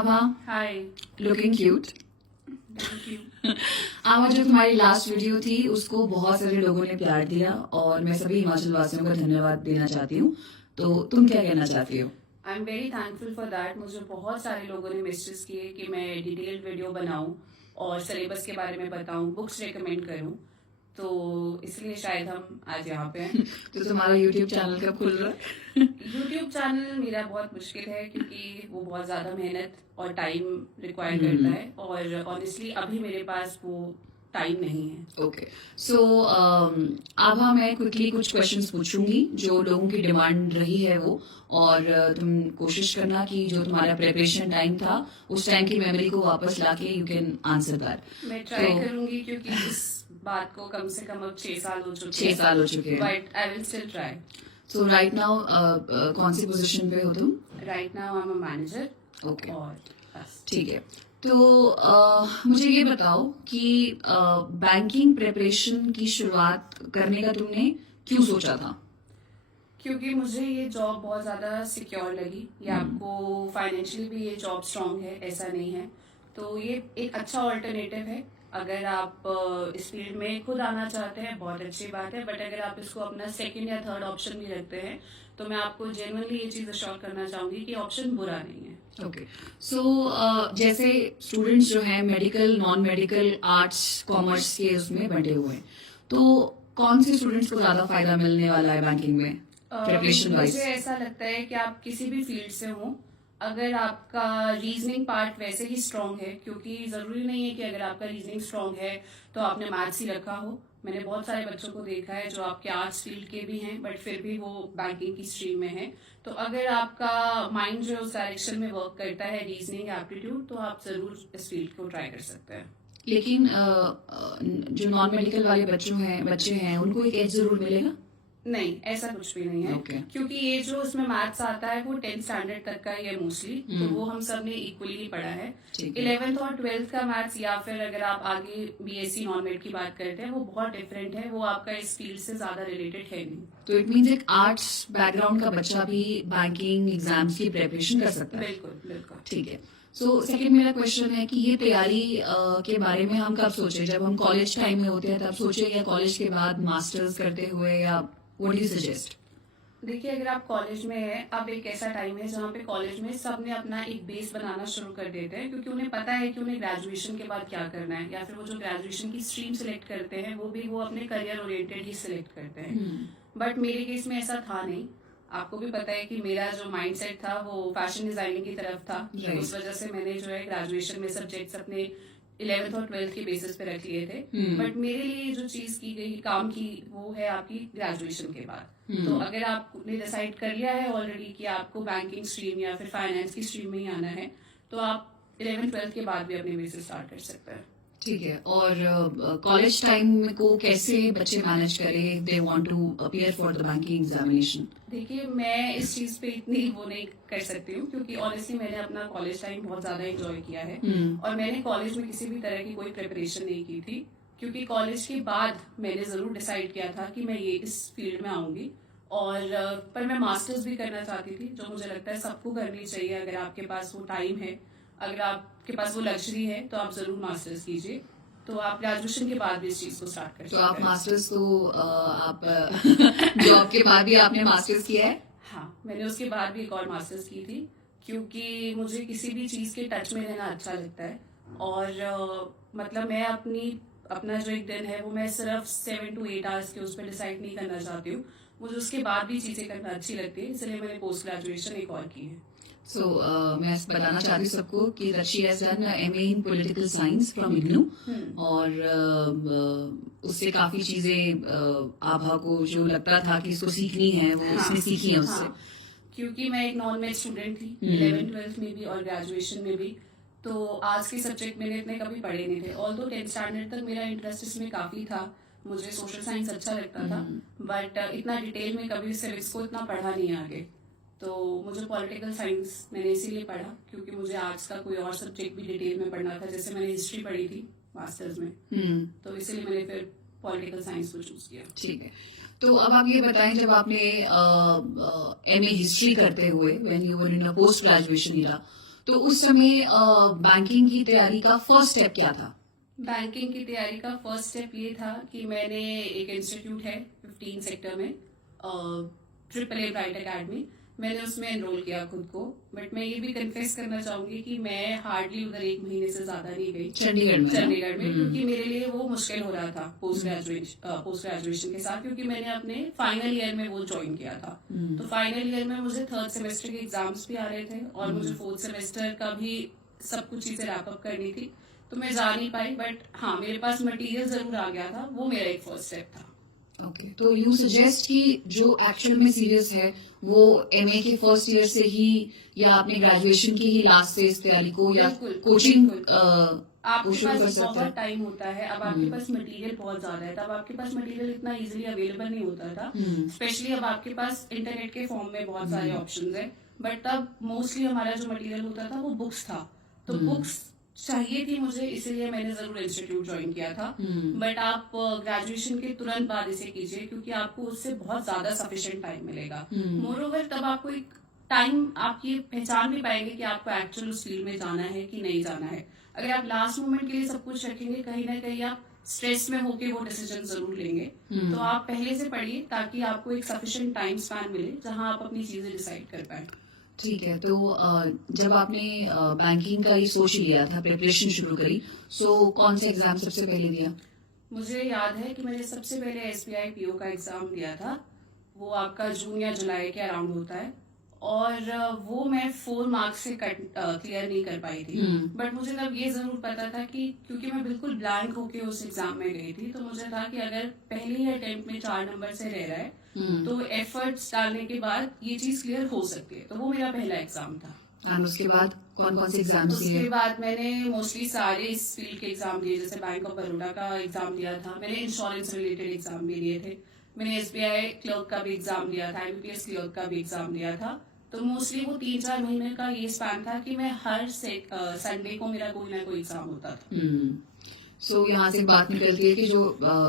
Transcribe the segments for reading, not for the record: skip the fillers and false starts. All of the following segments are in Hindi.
Abha. Hi. Looking cute. Thank you. Abha, जो तुम्हारी लास्ट वीडियो थी उसको बहुत सारे लोगों ने प्यार दिया और मैं सभी हिमाचल वासियों को धन्यवाद देना चाहती हूँ। तो तुम क्या कहना चाहती हो? I am very thankful for that. मुझे बहुत सारे लोगों ने मैसेज किए कि मैं डिटेल्ड वीडियो बनाऊं और सिलेबस के बारे में बताऊं, बुक्स रेकमेंड करूं, तो इसलिए शायद हम आज यहाँ पे हैं। तो तुम्हारा यूट्यूब चैनल कब खुल रहा है? यूट्यूब चैनल मेरा बहुत मुश्किल है क्योंकि वो बहुत ज़्यादा मेहनत और टाइम रिक्वायर करता है और ऑनेस्टली अभी मेरे पास वो टाइम नहीं है। ओके, सो आभा, मैं क्विकली कुछ क्वेश्चंस पूछूंगी जो लोगों की डिमांड रही है वो, और तुम कोशिश करना कि जो तुम्हारा प्रिपरेशन टाइम था उस टाइम की मेमोरी को वापस लाके यू कैन आंसर दैट। मैं ट्राई करूंगी क्योंकि इस बात को कम से कम अब 6 साल हो चुके हैं। 6 साल हो चुके हैं। But I will still try. So right now कौन सी पोजीशन पे हो तुम? Right now I am a manager. Okay, और बस। ठीक है। तो मुझे ये बताओ कि बैंकिंग प्रिपरेशन की शुरुआत करने का तुमने क्यों सोचा था? क्योंकि मुझे ये जॉब बहुत ज़्यादा सिक्योर लगी। ये आपको फाइनेंशियली भी ये जॉब स्ट्रांग है, ऐसा नहीं है, तो ये एक अच्छा ऑल्टरनेटिव है। अगर आप इस फील्ड में खुद आना चाहते हैं बहुत अच्छी बात है, बट अगर आप इसको अपना सेकंड या थर्ड ऑप्शन भी रखते हैं तो मैं आपको जेन्युइनली ये चीज़ अश्योर करना चाहूंगी कि ऑप्शन बुरा नहीं है। ओके, सो जैसे स्टूडेंट्स जो हैं medical, non medical, arts, commerce के उसमें बंटे हुए हैं, तो कौन से स्टूडेंट्स को ज्यादा फायदा मिलने वाला है बैंकिंग में प्रिपरेशन वाइज? मुझे ऐसा लगता है कि आप किसी भी फील्ड से हो, अगर आपका रीजनिंग पार्ट वैसे ही स्ट्रांग है, क्योंकि जरूरी नहीं है कि अगर आपका रीजनिंग स्ट्रांग है तो आपने मैथ्स ही रखा हो। मैंने बहुत सारे बच्चों को देखा है जो आपके आर्ट्स फील्ड के भी हैं बट फिर भी वो बैंकिंग की स्ट्रीम में है। तो अगर आपका माइंड जो उस डायरेक्शन में वर्क करता है, रीजनिंग एप्टीट्यूड, तो आप जरूर इस फील्ड को ट्राई कर सकते हैं। लेकिन जो नॉन मेडिकल वाले बच्चे हैं उनको एक एज जरूर मिलेगा? नहीं, ऐसा कुछ भी नहीं है। Okay. क्योंकि ये जो उसमें मैथ्स आता है वो 10th स्टैंडर्ड तक का ही है मोस्टली, तो वो हम सब ने इक्वली पढ़ा है। 11th और 12th का मैथ्स या फिर अगर आप आगे बीएससी नॉन मेड की बात करते हैं वो बहुत डिफरेंट है, वो आपका इस फील्ड से ज्यादा रिलेटेड है नहीं। तो इट मींस एक आर्ट्स बैकग्राउंड का बच्चा भी बैंकिंग एग्जाम्स की प्रिपरेशन कर सकता है? बिल्कुल बिल्कुल। ठीक है। सो सेकंड मेरा क्वेश्चन है कि ये तैयारी के बारे में हम कब सोचे? जब हम कॉलेज टाइम में होते हैं तब सोचे, या कॉलेज के बाद मास्टर्स करते हुए, या व्हाट डू यू सजेस्ट? देखिए, अगर आप कॉलेज में हैं, अब एक ऐसा टाइम है जहाँ पे कॉलेज में सब ने अपना एक बेस बनाना शुरू कर देते हैं, क्योंकि उन्हें पता है कि उन्हें ग्रेजुएशन के बाद क्या करना है, या फिर वो जो ग्रेजुएशन की स्ट्रीम सिलेक्ट करते हैं वो अपने करियर ओरिएंटेड ही सिलेक्ट करते हैं। बट मेरे केस में ऐसा था नहीं। आपको भी पता है कि मेरा जो माइंडसेट था वो फैशन डिजाइनिंग की तरफ था। उस वजह से मैंने जो है ग्रेजुएशन में सब्जेक्ट्स अपने 11th और 12th के बेसिस पे रख लिए थे। बट मेरे लिए जो चीज की गई, काम की, वो है आपकी ग्रेजुएशन के बाद। तो अगर आपने डिसाइड कर लिया है ऑलरेडी कि आपको बैंकिंग स्ट्रीम या फिर फाइनेंस की स्ट्रीम में ही आना है, तो आप 11th 12th के बाद भी अपने बेसिस स्टार्ट कर सकते हैं। ठीक है। और कॉलेज टाइम को कैसे बच्चे मैनेज करें they want to appear for the banking examination? देखिए, मैं इस चीज पे इतनी वो नहीं कर सकती हूँ, क्योंकि ऑनेस्टली मैंने अपना कॉलेज टाइम बहुत ज्यादा एंजॉय किया है और मैंने कॉलेज में किसी भी तरह की कोई प्रिपरेशन नहीं की थी, क्योंकि कॉलेज के बाद मैंने जरूर डिसाइड किया था कि मैं ये इस फील्ड में आऊंगी। और पर मैं मास्टर्स भी करना चाहती थी, जो मुझे लगता है सबको करनी चाहिए। अगर आपके पास वो टाइम है, अगर आपके पास वो लग्जरी है, तो आप जरूर मास्टर्स कीजिए। तो आप ग्रेजुएशन के बाद भी इस चीज को स्टार्ट कर सकते हैं। तो आप मास्टर्स तो आप जॉब के बाद भी आपने मास्टर्स किया है? हाँ, मैंने उसके बाद भी एक और मास्टर्स की थी, क्योंकि मुझे किसी भी चीज के टच में रहना अच्छा लगता है। और मतलब मैं अपना जो एक दिन है वो मैं सिर्फ 7 to 8 आवर्स के उस पर डिसाइड नहीं करना चाहती हूँ। मुझे उसके बाद भी चीजें करना अच्छी लगती है, इसलिए मैंने पोस्ट ग्रेजुएशन एक और की है। So, मैं बताना चाहती हूँ सबको कि Rakshi has done MA in political science from IGNOU, और उससे काफी चीजें आभा को जो लगता था कि इसको सीखनी है वो उसने सीखी है उससे। क्योंकि मैं एक नॉन मेड स्टूडेंट थी 11th 12th में भी और ग्रेजुएशन में भी, तो आज के सब्जेक्ट मैंने इतने कभी पढ़े नहीं थे। ऑल्दो 10th स्टैंडर्ड तक मेरा इंटरेस्ट इसमें काफी था, मुझे सोशल साइंस अच्छा लगता था, बट इतना डिटेल में कभी सिविक्स को इतना पढ़ा नहीं आगे। तो मुझे पॉलिटिकल साइंस मैंने इसीलिए पढ़ा क्योंकि मुझे आर्ट्स का कोई और सब्जेक्ट भी डिटेल में पढ़ना था, जैसे मैंने हिस्ट्री पढ़ी थी मास्टर्स में, तो इसीलिए मैंने फिर पॉलिटिकल साइंस को चूज किया। ठीक है। तो अब आप ये बताएं, जब आपने MA हिस्ट्री करते हुए when you were in a post graduation era, तो उस समय बैंकिंग की तैयारी का फर्स्ट स्टेप क्या था? बैंकिंग की तैयारी का फर्स्ट स्टेप ये था कि मैंने एक इंस्टीट्यूट है 15 सेक्टर में, ट्रिपल ए ब्राइट एकेडमी, मैंने उसमें एनरोल किया खुद को। बट मैं ये भी कन्फेस करना चाहूंगी कि मैं हार्डली उधर 1 महीने से ज्यादा नहीं गई चंडीगढ़ में ना? चंडीगढ़ में, क्योंकि मेरे लिए वो मुश्किल हो रहा था पोस्ट ग्रेजुएशन के साथ, क्योंकि मैंने अपने फाइनल ईयर में वो ज्वाइन किया था। तो फाइनल ईयर में मुझे 3rd सेमेस्टर के एग्जाम्स भी आ रहे थे और मुझे 4th सेमेस्टर का भी सब कुछ चीजें रैपअप करनी थी, तो मैं जा नहीं पाई। बट हाँ, मेरे पास मटेरियल जरूर आ गया था, वो मेरा एक फर्स्ट स्टेप था। ओके, तो यू सजेस्ट कि जो एक्चुअल में सीरियस है वो एमए के फर्स्ट ईयर से ही या अपने ग्रेजुएशन की ही लास्ट से इस तैयारी को या बिल्कुल, कोचिंग बिल्कुल। आपके शुरू कर पास सकते बहुत हैं? टाइम होता है, अब आपके पास मटेरियल बहुत ज्यादा है, तब आपके पास मटेरियल इतना इजीली अवेलेबल नहीं होता था। स्पेशली अब आपके पास इंटरनेट के फॉर्म में बहुत सारे ऑप्शंस हैं, बट तब मोस्टली हमारा जो मटेरियल होता था वो बुक्स था। तो बुक्स चाहिए थी मुझे, इसीलिए मैंने जरूर इंस्टीट्यूट ज्वाइन किया था। बट आप ग्रेजुएशन के तुरंत बाद इसे कीजिए, क्योंकि आपको उससे बहुत ज्यादा सफिशिएंट टाइम मिलेगा। मोरओवर तब आपको एक टाइम आप ये पहचान भी पाएंगे कि आपको एक्चुअल उस फील्ड में जाना है कि नहीं जाना है। अगर आप लास्ट मोमेंट के लिए सब कुछ रखेंगे, कहीं ना कहीं आप स्ट्रेस में होके वो डिसीजन जरूर लेंगे। तो आप पहले से पढ़िए ताकि आपको एक सफिशिएंट टाइम स्पैन मिले जहां आप अपनी चीजें डिसाइड कर पाए। ठीक है, तो जब आपने बैंकिंग का ही सोच लिया था, प्रिपरेशन शुरू करी, सो कौन सा एग्जाम सबसे पहले दिया? मुझे याद है कि मैंने सबसे पहले एसबीआई पीओ का एग्जाम दिया था। वो आपका जून या जुलाई के अराउंड होता है, और वो मैं 4 मार्क्स से क्लियर नहीं कर पाई थी। बट मुझे तब ये जरूर पता था कि क्योंकि मैं बिल्कुल ब्लैंक होके उस एग्जाम में गई थी, तो मुझे था कि अगर पहले ही अटेम्प्ट में 4 नंबर से रह रहा है तो एफर्ट्स डालने के बाद ये चीज क्लियर हो सकती है। तो वो मेरा पहला एग्जाम था। एंड उसके बाद कौन कौन से एग्जाम्स उसके दिए? बाद मैंने मोस्टली सारे इस फील्ड के एग्जाम दिए, जैसे बैंक ऑफ बड़ौदा का एग्जाम दिया था मैंने, इंश्योरेंस रिलेटेड एग्जाम भी दिए थे मैंने, एसबीआई क्लर्क का भी एग्जाम दिया था, आईबीपीएस क्लर्क का भी एग्जाम दिया था। तो मोस्टली वो 3-4 महीने का ये स्पैन था कि मैं हर संडे को मेरा कोई ना कोई एग्जाम होता था। सो यहाँ से बात निकलती है कि जो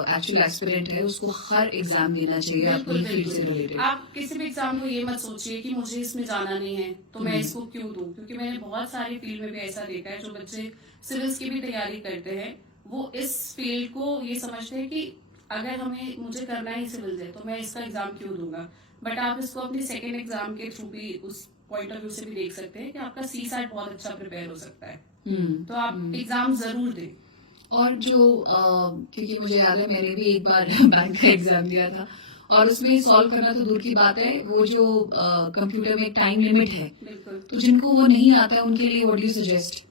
एक्चुअल एस्पिरेंट है उसको हर एग्जाम देना चाहिए अपनी फील्ड से रिलेटेड। आप किसी भी एग्जाम को ये मत सोचिए कि मुझे इसमें जाना नहीं है तो मैं इसको क्यों दूं, क्योंकि मैंने बहुत सारी फील्ड में भी ऐसा देखा है, जो बच्चे सिविल्स की भी तैयारी करते हैं वो इस फील्ड को ये समझते हैं कि अगर हमें मुझे करना ही सिविल्स है तो मैं इसका एग्जाम क्यों दूंगा। बट आप इसको अपनी सेकेंड एग्जाम के थ्रू भी उस पॉइंट ऑफ व्यू से भी देख सकते हैं कि आपका सीसैट बहुत अच्छा प्रिपेयर हो सकता है। तो आप एग्जाम जरूर दें। और जो क्योंकि मुझे याद है मैंने भी एक बार बैंक का एग्जाम दिया था और उसमें सॉल्व करना तो दूर की बात है, वो जो कंप्यूटर में एक टाइम लिमिट है, बिल्कुल। तो जिनको वो नहीं आता है उनके लिए व्हाट डू यू सजेस्ट?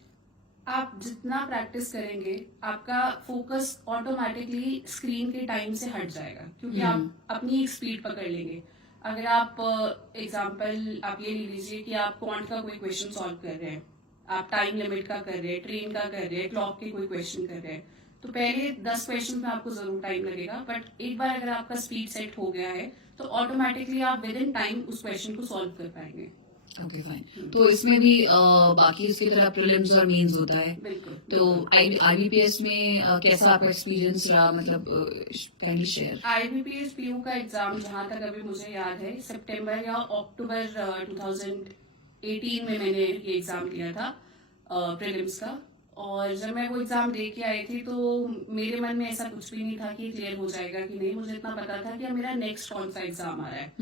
आप जितना प्रैक्टिस करेंगे आपका फोकस ऑटोमेटिकली स्क्रीन के टाइम से हट जाएगा, क्योंकि आप अपनी एक स्पीड पकड़ लेंगे। अगर आप एग्जांपल आप ये ले लीजिए कि आप क्वांट का कोई क्वेश्चन सॉल्व कर रहे हैं, आप टाइम लिमिट का कर रहे हैं, ट्रेन का कर रहे हैं, क्लॉक के कोई क्वेश्चन कर रहे हैं, तो पहले 10 क्वेश्चन में आपको जरूर टाइम लगेगा। बट एक बार अगर आपका स्पीड सेट हो गया है तो ऑटोमेटिकली आप विद इन टाइम उस क्वेश्चन को सॉल्व कर पाएंगे। Okay fine. तो इसमें भी बाकी इसकी तरह प्रीलिम्स और मेंस होता है, बिल्कुल। तो आईबीपीएस में कैसा आपका एक्सपीरियंस रहा, मतलब काइंडली शेयर। आईबीपीएस पीयू का एग्जाम जहां तक अभी मुझे याद है सितंबर या अक्टूबर 2018 में मैंने ये एग्जाम दिया था प्रीलिम्स का। और जब मैं वो एग्जाम दे के आई थी तो मेरे मन में ऐसा कुछ भी नहीं था कि क्लियर हो जाएगा कि नहीं, मुझे इतना पता था कि अब मेरा नेक्स्ट कौन सा एग्जाम आ रहा है,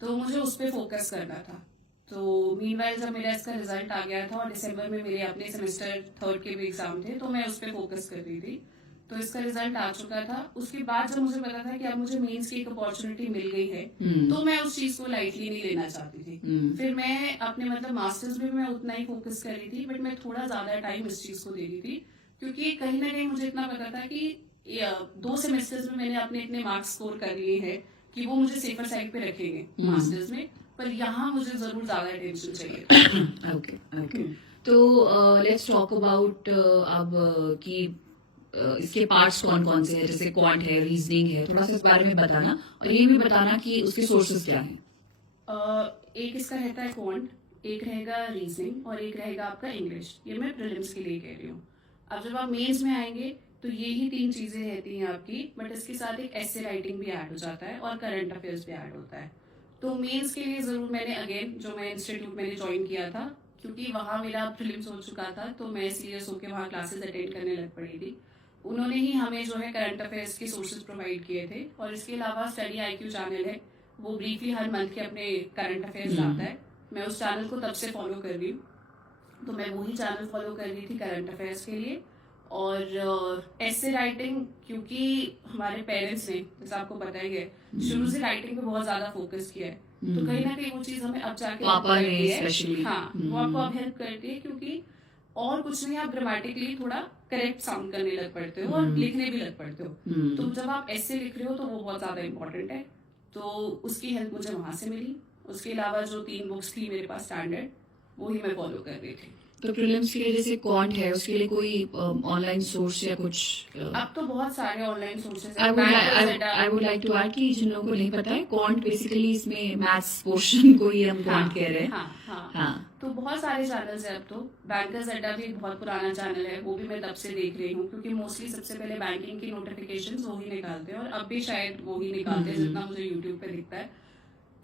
तो मुझे उस पर फोकस करना था। तो मीनवाइल जब मेरा इसका रिजल्ट आ गया था और दिसंबर में मेरे अपने सेमेस्टर 3rd के भी एग्जाम थे, तो मैं उस पर फोकस कर रही थी। तो इसका रिजल्ट आ चुका था। उसके बाद जब मुझे पता था कि अब मुझे मेंस की एक अपॉर्चुनिटी मिल गई है, तो मैं उस चीज को लाइटली नहीं लेना चाहती थी। फिर मैं अपने मतलब मास्टर्स में मैं उतना ही फोकस कर रही थी, बट मैं थोड़ा ज्यादा टाइम इस चीज को दे रही थी, क्योंकि कहीं ना कहीं मुझे इतना पता था कि 2 सेमेस्टर्स में मैंने अपने इतने मार्क्स स्कोर कर लिए हैं कि वो मुझे सेफर साइड पे रखेंगे मास्टर्स में, पर यहाँ मुझे जरूर ज्यादा अटेंशन चाहिए। ओके ओके, तो लेट्स टॉक अबाउट अब कि इसके पार्ट्स कौन कौन से हैं, जैसे क्वांट है, रीजनिंग है, थोड़ा सा इस बारे में बताना और ये भी बताना कि उसके सोर्सेज क्या हैं। एक इसका रहता है क्वांट, एक रहेगा रीजनिंग और एक रहेगा आपका इंग्लिश। ये मैं प्रीलिम्स के लिए कह रही हूँ। अब जब आप मेंस में आएंगे तो ये ही 3 चीजें रहती हैं आपकी, बट इसके साथ एक एसे राइटिंग भी ऐड हो जाता है और करंट अफेयर्स भी ऐड होता है। तो मेंस के लिए जरूर मैंने अगेन जो मैं इंस्टीट्यूट मैंने ज्वाइन किया था क्योंकि वहाँ मेरा प्रीलिम्स हो चुका था, तो मैं सीरियस होकर वहाँ क्लासेस अटेंड करने लग पड़ी थी। उन्होंने ही हमें जो है करंट अफेयर्स के सोर्सेज प्रोवाइड किए थे, और इसके अलावा स्टडी IQ चैनल है, वो ब्रीफली हर मंथ के अपने करंट अफेयर्स लाता है। मैं उस चैनल को तब से फॉलो कर रही हूँ, तो मैं वही चैनल फॉलो कर रही थी करंट अफेयर्स के लिए। और ऐसे राइटिंग, क्योंकि हमारे पेरेंट्स ने, जैसे आपको पता ही है, शुरू से राइटिंग पे बहुत ज्यादा फोकस किया है, तो कहीं ना कहीं वो चीज हमें अब जाके help पापा ने करती है। स्पेशली हाँ, वो आपको अब हेल्प करती है, क्योंकि और कुछ नहीं, आप ग्रामेटिकली थोड़ा करेक्ट साउंड करने लग पड़ते हो और लिखने भी लग पड़ते हो। तो जब आप ऐसे लिख रहे हो तो वो बहुत ज्यादा इंपॉर्टेंट है, तो उसकी हेल्प मुझे वहां से मिली। उसके अलावा जो 3 बुक्स थी मेरे पास स्टैंडर्ड, वो ही मैं फॉलो कर रही थी। तो प्रीलिम्स के लिए जैसे क्वांट है, उसके लिए कोई ऑनलाइन सोर्स या कुछ? अब तो बहुत सारे ऑनलाइन सोर्सेज आई हैं। I would like to add कि जिन लोगों को नहीं पता है, क्वांट बेसिकली इसमें मैथ्स पोर्शन को ही हम क्वांट कह रहे हैं। हाँ, तो बहुत सारे चैनल्स हैं अब तो। बैंकर्स अड्डा भी एक बहुत पुराना चैनल है, वो भी मैं तब से देख रही हूँ, क्योंकि मोस्टली सबसे पहले बैंकिंग की नोटिफिकेशंस वो ही निकालते हैं, और अब भी शायद वो ही निकालते हैं, जितना मुझे यूट्यूब पे दिखता है।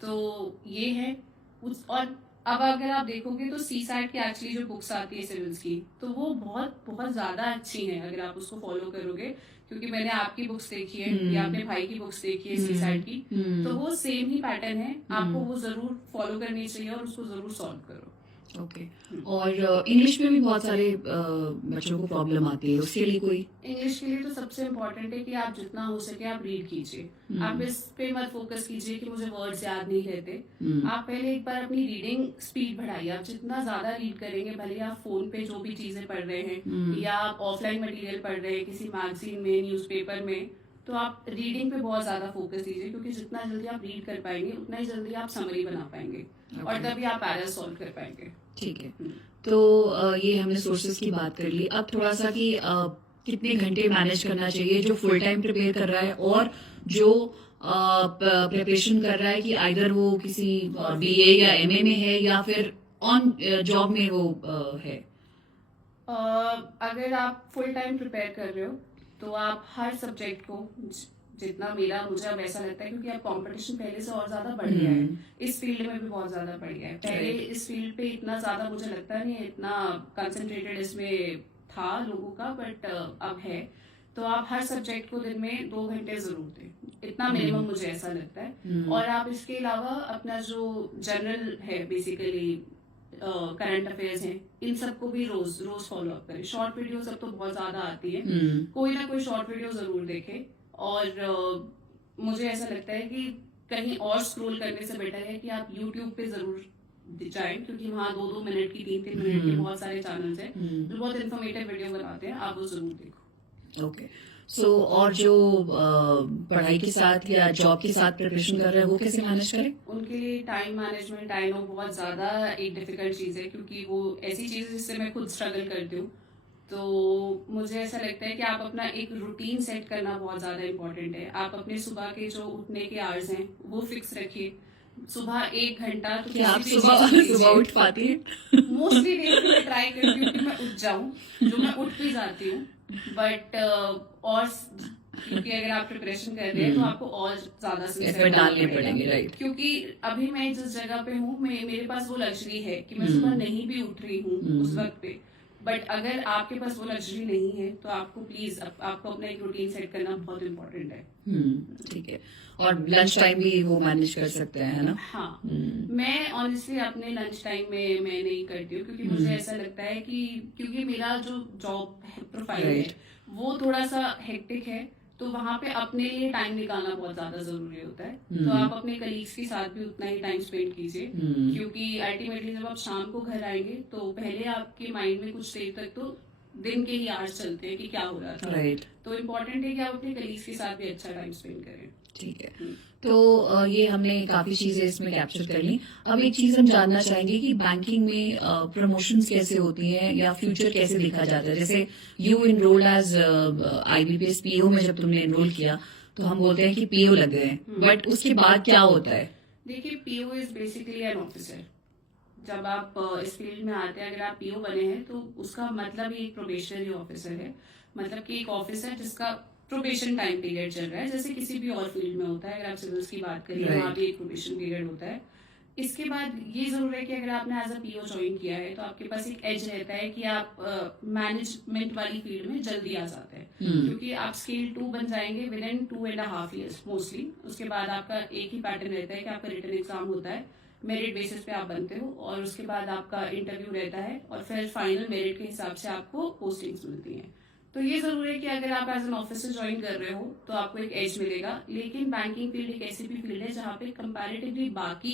तो ये है और अब अगर आप देखोगे तो CSAT की एक्चुअली जो बुक्स आती है सिविल्स की, तो वो बहुत बहुत ज्यादा अच्छी हैं अगर आप उसको फॉलो करोगे, क्योंकि मैंने आपकी बुक्स देखी है या अपने भाई की बुक्स देखी है CSAT की, तो वो सेम ही पैटर्न है। आपको वो जरूर फॉलो करनी चाहिए और उसको जरूर सॉल्व करो। ओके। और इंग्लिश में भी बहुत सारे बच्चों को प्रॉब्लम आती है, उसके लिए कोई? इंग्लिश के लिए तो सबसे इम्पोर्टेंट है कि आप जितना हो सके आप रीड कीजिए। आप इस पे मत फोकस कीजिए कि मुझे वर्ड्स याद नहीं रहते। आप पहले एक बार अपनी रीडिंग स्पीड बढ़ाइए। आप जितना ज्यादा रीड करेंगे, भले आप फोन पे जो भी चीजें पढ़ रहे हैं या आप ऑफलाइन मटेरियल पढ़ रहे हैं किसी मैगजीन में, न्यूज़पेपर में, तो आप रीडिंग पे बहुत ज्यादा फोकस दीजिए, क्योंकि जितना जल्दी आप रीड कर पाएंगे उतना ही जल्दी आप समरी बना पाएंगे और तभी आप पैरा सॉल्व कर पाएंगे। ठीक है। तो ये हमने सोर्सेज की बात कर ली। अब थोड़ा सा कि कितने घंटे मैनेज करना चाहिए जो फुल टाइम प्रिपेयर कर रहा है और जो प्रिपरेशन कर रहा है कि आइदर वो किसी BA या MA में है या फिर ऑन जॉब में वो है? अगर आप फुल टाइम प्रिपेयर कर रहे हो तो आप हर सब्जेक्ट को, जितना मुझे अब ऐसा लगता है, क्योंकि अब कंपटीशन पहले से और ज्यादा बढ़ गया है, इस फील्ड में भी बहुत ज्यादा बढ़ गया है। पहले इस फील्ड पे इतना ज्यादा मुझे लगता नहीं है, इतना कंसंट्रेटेड इसमें था लोगों का, बट अब है। तो आप हर सब्जेक्ट को दिन में 2 घंटे जरूर दें, इतना मिनिमम मुझे ऐसा लगता है। और आप इसके अलावा अपना जो जनरल है, बेसिकली करंट अफेयर्स हैं, इन सबको भी रोज रोज फॉलो अप करें। शॉर्ट वीडियो सब तो बहुत ज्यादा आती है, कोई ना कोई शॉर्ट वीडियो जरूर देखें। और मुझे ऐसा लगता है कि कहीं और स्क्रॉल करने से बेटर है कि आप यूट्यूब पे जरूर जाएं, क्योंकि वहाँ 2-2 मिनट की 3-3 मिनट के बहुत सारे चैनल्स हैं जो बहुत इन्फॉर्मेटिव वीडियो बनाते हैं, आप वो जरूर देखो। ओके। सो और जो पढ़ाई के साथ या जॉब के साथ प्रिपरेशन कर रहे हैं, वो कैसे मैनेज करें? उनके लिए टाइम मैनेजमेंट, आई नो, बहुत ज्यादा एक डिफिकल्ट चीज है, क्योंकि वो ऐसी चीज है जिससे मैं खुद स्ट्रगल करती हूँ। तो मुझे ऐसा लगता है कि आप अपना एक रूटीन सेट करना बहुत ज्यादा इंपॉर्टेंट है। आप अपने सुबह के जो उठने के आवर्स हैं वो फिक्स रखिए। सुबह 1 घंटा तो क्या आप सुबह उठ पाती हैं? मोस्टली मैं ट्राई करती हूँ कि मैं उठ जाऊं, जो मैं उठ भी जाती हूँ, बट और क्योंकि अगर आप प्रिपरेशन कर रहे हैं तो आपको और ज्यादा एफर्ट डालने पड़ेंगे, राइट? क्योंकि अभी मैं जिस जगह पे हूँ, मेरे पास वो लग्जरी है कि मैं सुबह नहीं भी उठ रही हूँ उस वक्त पे। बट अगर आपके पास वो लग्जरी नहीं है तो आपको प्लीज आपको अपना एक रूटीन सेट करना बहुत इम्पोर्टेंट है। ठीक है। और लंच टाइम भी वो मैनेज कर सकते हैं, है ना? हाँ, मैं ऑनेस्टली अपने लंच टाइम में मैं नहीं करती हूँ, क्योंकि मुझे ऐसा लगता है कि क्योंकि मेरा जो जॉब प्रोफाइल है वो थोड़ा सा हेक्टिक है, तो वहाँ पे अपने लिए टाइम निकालना बहुत ज्यादा जरूरी होता है। तो आप अपने कलीग्स के साथ भी उतना ही टाइम स्पेंड कीजिए, क्योंकि अल्टीमेटली जब आप शाम को घर आएंगे तो पहले आपके माइंड में कुछ देर तक तो दिन के ही आवर्स चलते हैं कि क्या हो रहा था, राइट? तो इम्पोर्टेंट है कि आप अपने कलीग्स के साथ भी अच्छा टाइम स्पेंड करें। ठीक है। तो ये हमने काफी चीजें इसमें कैप्चर कर ली। अब एक चीज हम जानना चाहेंगे कि बैंकिंग में प्रमोशंस कैसे होती हैं या फ्यूचर कैसे देखा जाता है? जैसे you enrolled as IBPS PO में, जब तुमने इनरोल किया तो हम बोलते हैं कि PO लग गए, बट उसके बाद क्या होता है? देखिए, PO is basically an officer. जब आप इस फील्ड में आते हैं, अगर आप PO बने हैं तो उसका मतलब ही एक प्रोबेशनरी ऑफिसर है, मतलब कि एक ऑफिसर जिसका प्रोबेशन टाइम पीरियड चल रहा है, जैसे किसी भी और फील्ड में होता है। अगर आप सिविल्स की बात करिए, वहाँ भी एक प्रोबेशन पीरियड होता है। इसके बाद ये जरूर है कि अगर आपने एज अ पीओ ज्वाइन किया है तो आपके पास एक एज रहता है कि आप मैनेजमेंट वाली फील्ड में जल्दी आ जाते हैं, क्योंकि आप स्केल 2 बन जाएंगे विद इन 2.5 years मोस्टली। उसके बाद आपका एक ही पैटर्न रहता है कि आपका रिटन एग्जाम होता है, मेरिट बेसिस पे आप बनते हो, और उसके बाद आपका इंटरव्यू रहता है, और फिर फाइनल मेरिट के हिसाब से आपको पोस्टिंग्स मिलती हैं। तो ये जरूर है कि अगर आप एज एन ऑफिसर ज्वाइन कर रहे हो तो आपको एक एज मिलेगा। लेकिन बैंकिंग फील्ड एक ऐसी भी फील्ड है जहाँ पे कंपैरेटिवली बाकी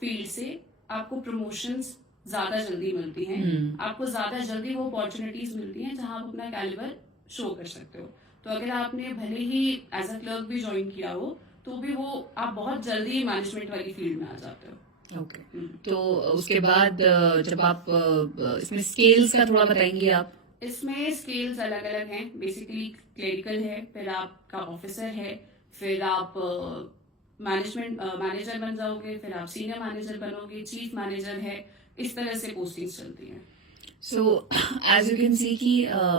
फील्ड से आपको प्रमोशंस ज्यादा जल्दी मिलती हैं, आपको ज्यादा जल्दी वो अपॉर्चुनिटीज मिलती हैं जहां आप अपना कैलिबर शो कर सकते हो। तो अगर आपने भले ही एज अ क्लर्क भी ज्वाइन किया हो तो भी वो आप बहुत जल्दी मैनेजमेंट वाली फील्ड में आ जाते हो। ओके, तो उसके बाद जब आप इसमें स्केल्स का थोड़ा बताएंगे आप? इसमें स्केल्स अलग अलग हैं। बेसिकली क्लेरिकल है, फिर आपका ऑफिसर है, फिर आप मैनेजर बन जाओगे, फिर आप सीनियर मैनेजर बनोगे, चीफ मैनेजर है, इस तरह से पोस्टिंग्स चलती हैं। So as you can see कि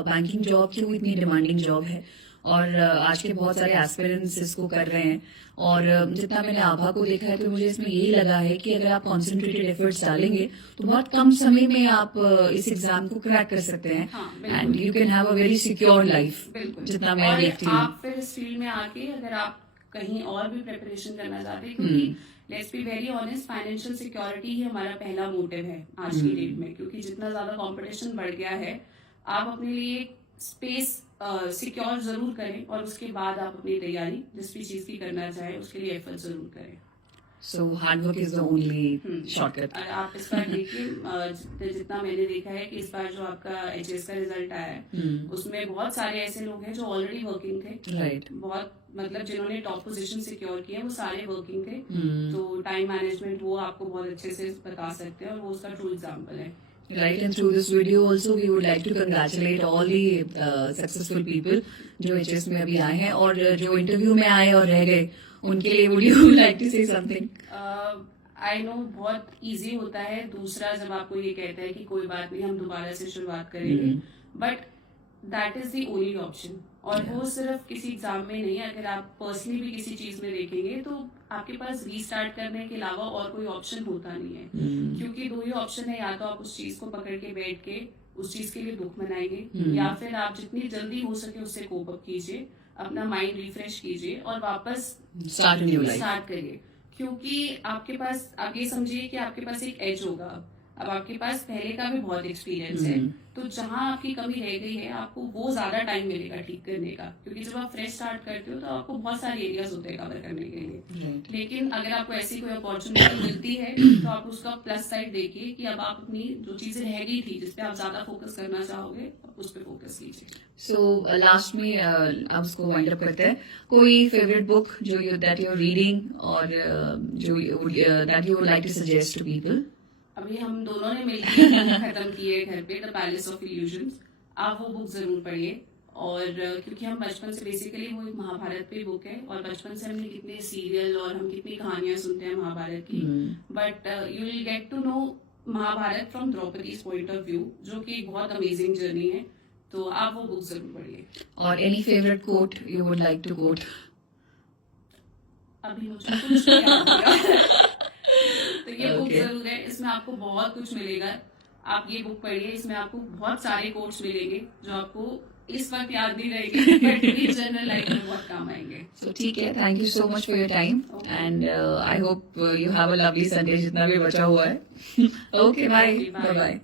बैंकिंग जॉब क्यों इतनी डिमांडिंग जॉब है, और आज के बहुत सारे एस्पिरेंट्स इसको कर रहे हैं। और जितना मैंने आभा को देखा है तो मुझे इसमें यही लगा है कि अगर आप कॉन्सेंट्रेटेड एफर्ट्स डालेंगे तो बहुत कम समय में आप इस एग्जाम को क्रैक कर सकते हैं, and you can have a very secure life, जितना मैं देखती हूँ। आप फिर इस फील्ड में आके अगर आप कहीं और भी प्रिपरेशन करना चाहते हैं, क्योंकि let's be very honest, financial security ही हमारा पहला मोटिव है आज की डेट में, क्योंकि जितना ज्यादा कंपटीशन बढ़ गया है, आप अपने लिए स्पेस सिक्योर जरूर करें, और उसके बाद आप अपनी तैयारी जिस भी चीज की करना चाहे उसके लिए एफर्ट जरूर करें। So hard work is the only shortcut. आप इस बार देखिए, जितना मैंने देखा है कि इस बार जो आपका एचएस का रिजल्ट आया है उसमें बहुत सारे ऐसे लोग हैं जो ऑलरेडी वर्किंग थे, राइट, बहुत मतलब जिन्होंने टॉप पोजीशन सिक्योर किया वो सारे वर्किंग थे। तो टाइम मैनेजमेंट वो आपको बहुत अच्छे से बता सकते हैं, और वो उसका ट्रू एग्जाम्पल है। Right, and through this video also we would like to congratulate all the successful people जो HS में अभी आए हैं, और जो इंटरव्यू में आए और रह गए उनके लिए would you like to say something? I know बहुत इजी होता है दूसरा जब आपको ये कहता है कि कोई बात नहीं हम दोबारा से शुरुआत करेंगे, but that is the only option. और वो सिर्फ किसी एग्जाम में नहीं, अगर आप पर्सनली भी किसी चीज में देखेंगे तो आपके पास रीस्टार्ट करने के अलावा और कोई ऑप्शन होता नहीं है, क्योंकि दो ही ऑप्शन है, या तो आप उस चीज को पकड़ के बैठ के उस चीज के लिए दुख मनाएंगे, या फिर आप जितनी जल्दी हो सके उससे कोप अप कीजिए, अपना माइंड रिफ्रेश कीजिए और वापस स्टार्ट करिए। क्योंकि आपके पास, आप ये समझिए कि आपके पास एक एज होगा, अब आपके पास पहले का भी बहुत एक्सपीरियंस है, तो जहां आपकी कमी रह गई है आपको वो ज्यादा टाइम मिलेगा ठीक करने का, क्योंकि जब आप फ्रेश स्टार्ट करते हो तो आपको बहुत सारे एरियाज होते हैं कवर करने के लिए। लेकिन अगर आपको ऐसी कोई अपॉर्चुनिटी मिलती है तो आप उसका प्लस साइड देखिए कि अब आप अपनी जो चीजें रह गई थी जिसपे आप ज्यादा फोकस करना चाहोगे उस पर फोकस कीजिए। सो लास्ट में आप उसको वाइंड अप करते हैं, कोई फेवरेट बुक जो दैट यू आर रीडिंग, और जो that you would like to suggest to people? अभी हम दोनों ने मिलकर खत्म किए घर पे द पैलेस ऑफ इल्यूजन्स, आप वो बुक जरूर पढ़िए। और क्योंकि हम बचपन से, बेसिकली वो एक महाभारत पे बुक है, और बचपन से हमने कितने सीरियल और हम कितनी कहानियां सुनते हैं महाभारत की, but you will get to know Mahabharata from Draupadi's point of view, जो कि एक बहुत अमेजिंग जर्नी है, तो आप वो बुक जरूर पढ़िए। और any favourite quote you would like to quote? अभी मुझे कुछ नहीं याद आ रहा। तो ये बुक जरूर है, इसमें आपको बहुत कुछ मिलेगा, आप ये बुक पढ़िए, इसमें आपको बहुत सारे कोट्स मिलेंगे जो आपको इस वक्त याद नहीं रहेंगे बट जनरल लाइफ में बहुत काम आएंगे। So ठीक है, thank you so much for your time, and I hope you have a lovely Sunday जितना भी बचा हुआ है। Okay, bye bye.